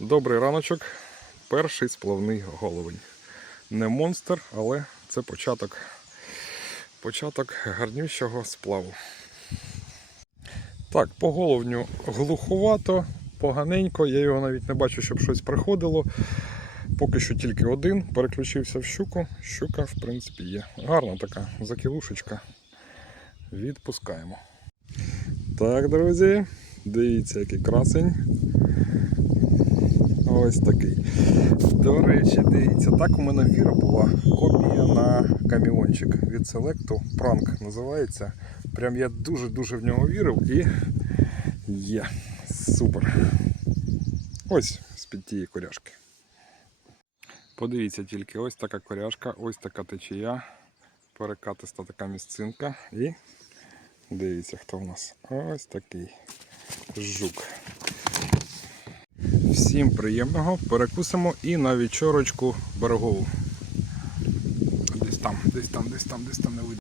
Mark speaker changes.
Speaker 1: Добрий раночок. Перший сплавний головень. Не монстр, але це початок, початок гарнющого сплаву. Так, по головню глуховато, поганенько. Я його навіть не бачу, щоб щось приходило. Поки що тільки один. Переключився в щуку. Щука, в принципі, є. Гарна така закілушечка. Відпускаємо. Так, друзі, дивіться, який красень. Ось такий. До речі, дивіться, так у мене віра була копія на каміончик від селекту. Пранк називається. Прям я дуже-дуже в нього вірив і є. Супер. Ось з-під тієї коряшки. Подивіться тільки, ось така коряшка, ось така течія, перекатиста така місцинка. І дивіться, хто в нас. Ось такий жук. Всім приємного, перекусимо і на вечорочку берегову. Десь там, десь там, десь там, десь там не видно.